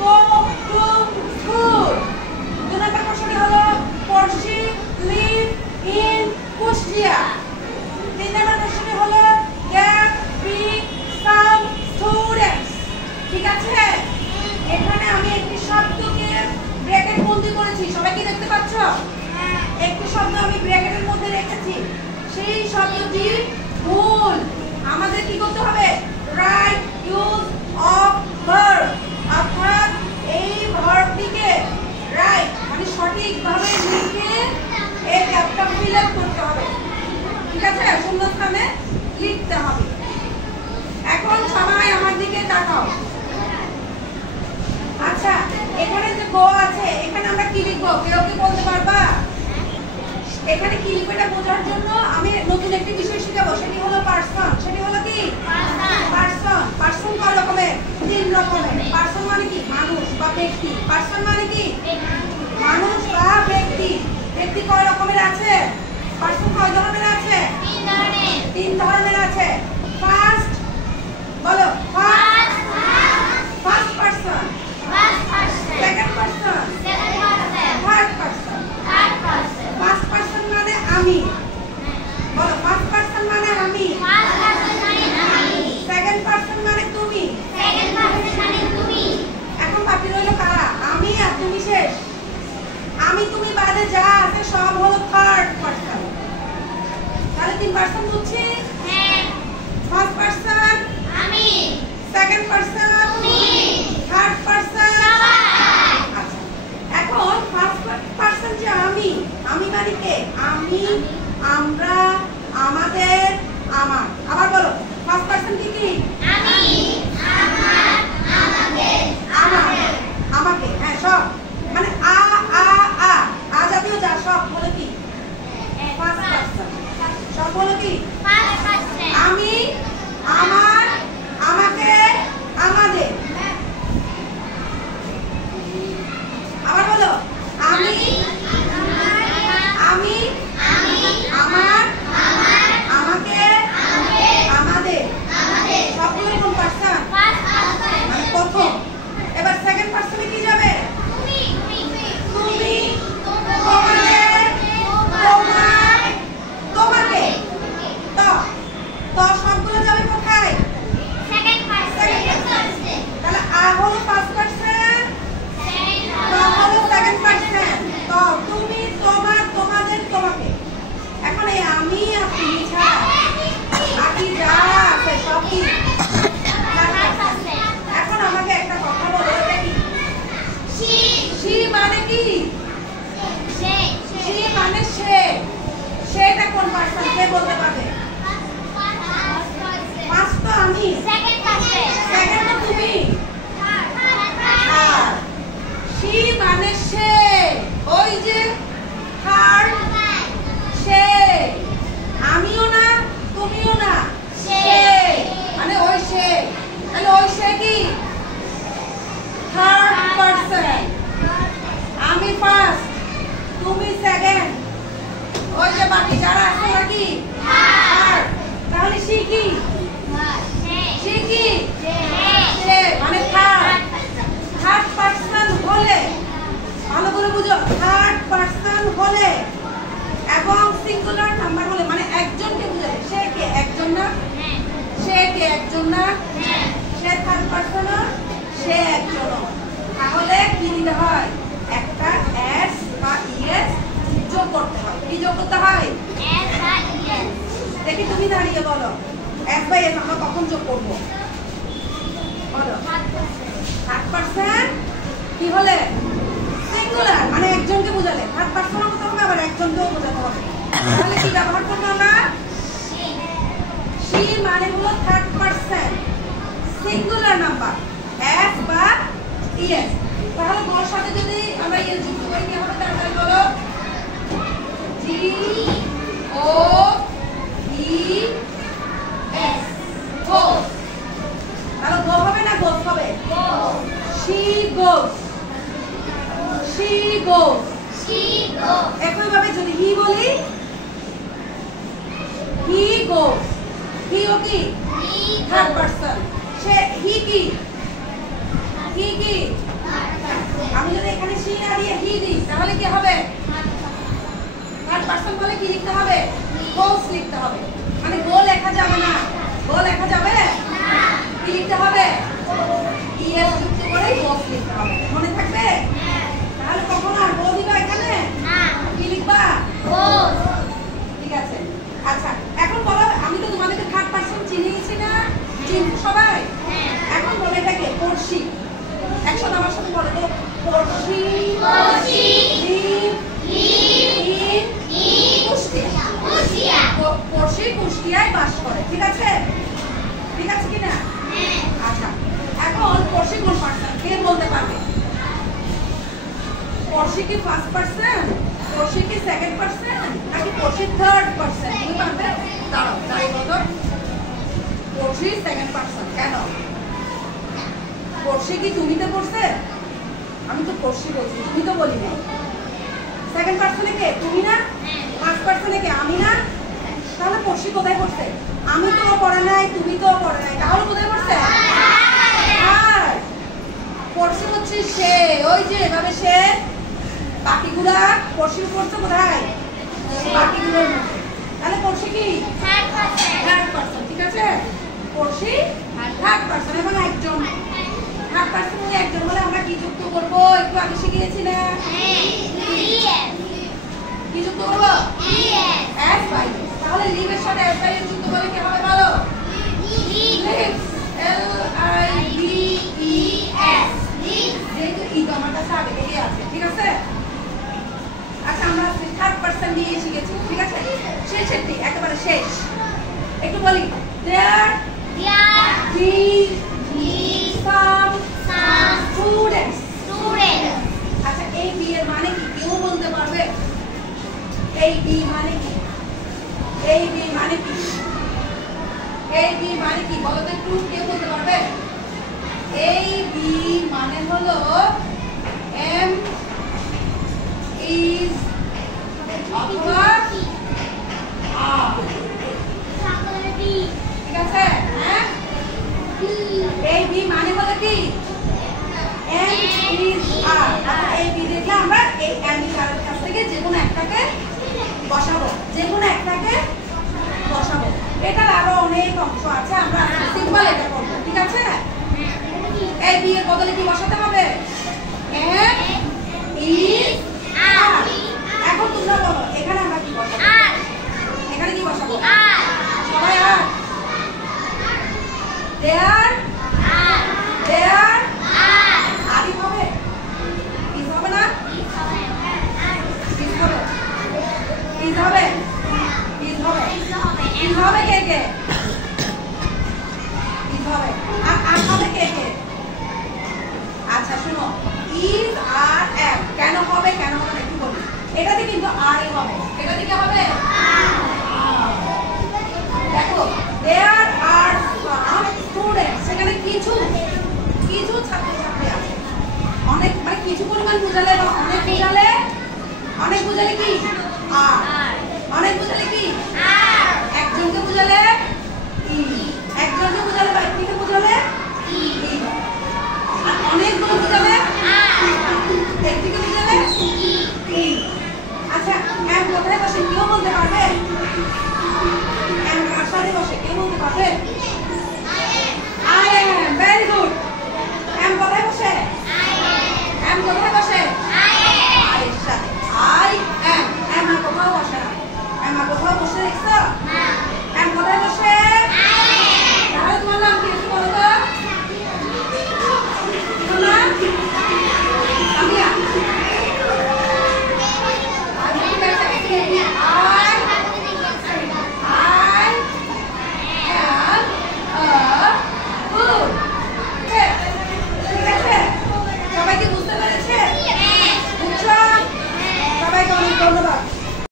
go to school. 2 নম্বর প্রশ্নটি হলো পড়শি live in Kushtia. 3 নম্বর প্রশ্নটি হলো there be some students। ঠিক আছে, এখানে আমি একটি শব্দকে ব্র্যাকেট বন্দি করেছি, সবাই কি দেখতে পাচ্ছ? একটি শব্দ আমি ব্র্যাকেটের মধ্যে রেখেছি, সেই শব্দটি ভুল। আমাদের কি করতে হবে? রাইট ইউজ অফ ভার্ব, অর্থাৎ এই ভার্বটিকে রাইট মানে সঠিকভাবে লিখে এই গ্যাপটা ফিল আপ করতে হবে। ঠিক আছে, শূন্যস্থানে লিখতে হবে। এখন সবাই আমার দিকে তাকাও। আচ্ছা, এখানে যে গো আছে, এখানে আমরা কি লিখবো? কেউ কি বলতে পারবা? এখানে কি লিখবো এটা বোঝার জন্য আমি নতুন একটি বিষয় শিখাবো, সেটি হলো পারসন। সেটি হলো কি? পারসন। পারসন কয় রকমের? 3 রকমের। পারসন মানে কি? মানুষ বা ব্যক্তি। পারসন মানে কি? মানুষ বা ব্যক্তি। ব্যক্তি কয় রকমের আছে? পারসন কয় ধরনের আছে? 3 ধরনের আছে। ফার্স্ট বলো, first person, second person, third person. First person মানে আমি, বলো ফার্স্ট পারসন মানে আমি। সেকেন্ড পারসন মানে তুমি। এখন বাকি রইল কারা? আমি আর তুমি শেষ। আমি তুমি বাদে যা আছে সব হলো থার্ড পারসন। তাহলে 3 পারসন বুঝছি? ফার্স্ট পারসন আমি, সেকেন্ড পারসন তুমি, থার্ড পারসন আচ্ছা। এখন ফার্স্ট পারসন যে আমি, আমি মানে কে? আমি, আমরা, আমাদের, আমার। আবার বলো, ফার্স্ট পারসন কি কি? আমি, আমার, আমাদের, আমার, আমাকে। হ্যাঁ, সব মানে আ আ আ আ জাতীয় যা সব হলো কি? First person. সব হলো কি? First person. আমি, আমার, আমাকে, আমাদের। আবার বলো, আমি, আমি, আমার, আমাকে, আমাদের। সবগুলো কোন পারসন? মানে প্রথম। এবার সেকেন্ড পারসনে কি যাবে? তুমি, তোমাদের, তোমার, তোমাকে। তো সবগুলো যাবে কোথায়? Second person. তাহলে আ হলো ফার্স্ট পারসন, তো হলো সেকেন্ড পারসন। তো তুমি, তোমার, তোমাদের, তোমাকে। এখন এই আমি আর তুমি ছাড়া বাকি যা আছে সব কি? এখন আমাকে একটা কথা বলো, এটা কি? সি মানে কি? সি মানে সে। সেটা কোন পারসন? কে বলতে পারবে? ফার্স্ট তো আমি, সেকেন্ড তো তুমি, সি মানে সে। ওই যে থার্ড সে, আমিও না তুমিও না, সে মানে ওই সে। তাহলে ওই সে কি? Third person. আমি ফার্স্ট, তুমি সেকেন্ড, ওই যে বাকি যারা আছে ওরা কি? থার্ড। তাহলে সে কি? সে কি? সে মানে থার্ড। থার্ড পারসন হলে, ভালো করে বুঝো, থার্ড পারসন হলে এবং সিঙ্গুলার নাম্বার হলে মানে একজনকে বুঝালে। সে কে? একজন না? সে কে? একজন না? সে থার্ড পারসন, সে একজন। তাহলে কি দিতে হয়? একটা এস বা ইএস যোগ করতে হয়। কি যোগ করতে হয়? এস বা ইএস। দেখি তুমি দাঁড়িয়ে বলো, এস বা ইএস আমরা কখন যোগ করব? বলো। থার্ড পারসন কি হলে? সিঙ্গুলার মানে একজনকে বোঝালে। থার্ড পারসনও হতে হবে, আবার একজনকেও বোঝাতে হবে। তাহলে কি ব্যবহার করবো আমরা? সি মানে হলো third person, singular number, S বা ইএস। তাহলে গোর সাথে যদি আমরা ইএস যুক্ত করি কি হবে? তাড়াতাড়ি বলো। জি ও ই এস, গোস। তাহলে গো হবে না গোস হবে? She goes, she goes. একইভাবে যদি হি বলি, হি গোস। হি ও কি? Third person. সে হি কি? কি কি? আমি যদি এখানে সি না দিয়ে হি দিই তাহলে কি হবে? থার্ড পারসন বলে কি লিখতে হবে? গোস লিখতে হবে। মানে গো লেখা যাবে না। গো লেখা যাবে না। কি লিখতে হবে? ইএস যুক্ত করে গোস লিখতে হবে। মনে থাকবে? তাহলে কখন আর গো দিবা এখানে? না। কি লিখবা? গোস। ঠিক আছে। আচ্ছা, এখন বলো, আমি তো তোমাদেরকে থার্ড পারসন চিনিয়েছি না? চিনতে সবাই? এখন বলে এটাকে পড়শি। একসাথে আমার সাথে বলো তো, পড়শি পড়শি কুষ্টিয়া। পড়শি কুষ্টিয়ায় বাস করে। ঠিক আছে? ঠিক আছে কি না? আচ্ছা, এখন পড়শি কোন পারসন কে বলতে পারবে? পড়শি কি ফার্স্ট পারসন, পড়শি কি সেকেন্ড পারসন, নাকি পড়শি থার্ড পারসন? তুমি পারবে? দাঁড়াও, দাঁড়িয়ে বলো। পড়শি সেকেন্ড পারসন। কেন? পড়শি কি তুমিতে পড়ছে? আমি তো পড়শি বলছি, তুমি তো বলি না। সেকেন্ড পারসনে কে? তুমি না? ফার্স্ট পারসনে কে? আমি না? তাহলে পড়শি কোথায় পড়ছে? আমি তো পড়ে নাই, তুমি তো পড়ে নাই, তাহলে কোথায় পড়ছে? আর পড়শি হচ্ছে সে, ওই যে এভাবে সে। বাকিগুলা পড়শি পড়ছে কোথায়? বাকিগুলোর মধ্যে। তাহলে পড়শি কি? Third person. ঠিক আছে? পড়শি থার্ড পারসন। এবং একজন থার্ড পারসন হলে একজন হলে আমরা কি যুক্ত করবো? একটু আগে শিখিয়েছি না? কি যুক্ত করবো? S by. তাহলে লিভ এর সাথে এস বাই এর যুক্ত করলে কি হবে বলো? লিভস। LIVES। যেহেতু ই আমার কাছে আগে থেকে আছে। ঠিক আছে? আচ্ছা, আমরা থার্ড পারসন নিয়ে শিখেছি। ঠিক আছে? শেষের দিক, একেবারে শেষ। একটু বলি, there be some students। আচ্ছা, এই বি এর মানে কি কেউ বলতে পারবে? এই বি মানে কি? এই বি মানে কি? এই বি মানে কি বলো তো একটু, কেউ বলতে পারবে? এই বি মানে হলো এম ইজ অথবা আর। ঠিক আছে? হ্যাঁ, এই বি মানে হলো কি? এম ইজ আর। এই বি দেখলে আমরা এই এম ইজ আর এর কাছ থেকে যে কোনো একটাকে বসাবো, যে কোনো একটাকে বসাবো। এটার আরো অনেক অংশ আছে, আমরা সিম্পল এটা করবো। ঠিক আছে? এই বি এর বদলে কি বসাতে হবে? এম ইজ আর। এখন তোমরা বলো, এখানে আমরা কি বসাবো? এখানে কি বসাবো? সবাই আর। দেয়ার আদি হবে? ইজ হবে না? ইজ হবে? ইজ হবে? ইজ হবে? ইজ হবে কে কে? ইজ হবে। আর হবে কে কে? আচ্ছা শুনো, ইজ আর এম কেন হবে, কেন হবে না একটু বলি। এটাতে কিন্তু আরই হবে। এটাতে কি হবে? দেখো, দেয়ার আর স্টুডেন্টস, সেখানে কিছু কিছু ছাত্রছাত্রী আছে। অনেক মানে কিছু পরিমাণ বুঝালে বা অনেক বুঝালে, অনেক বুঝালে কি? আর। অনেক বুঝালে কি? আর। একজনকে বুঝালে ই, একজনকে বুঝালে বা একটিকে বুঝালে ই। আর অনেকগুলো বুঝালে আর, একটিকে বুঝালে ই। আচ্ছা, এম কোথায় বসে কেউ বলতে পারবে? এম কার সাথে বসে কেউ বলতে পারবে? I am. Very good. এম কোথায় বসে?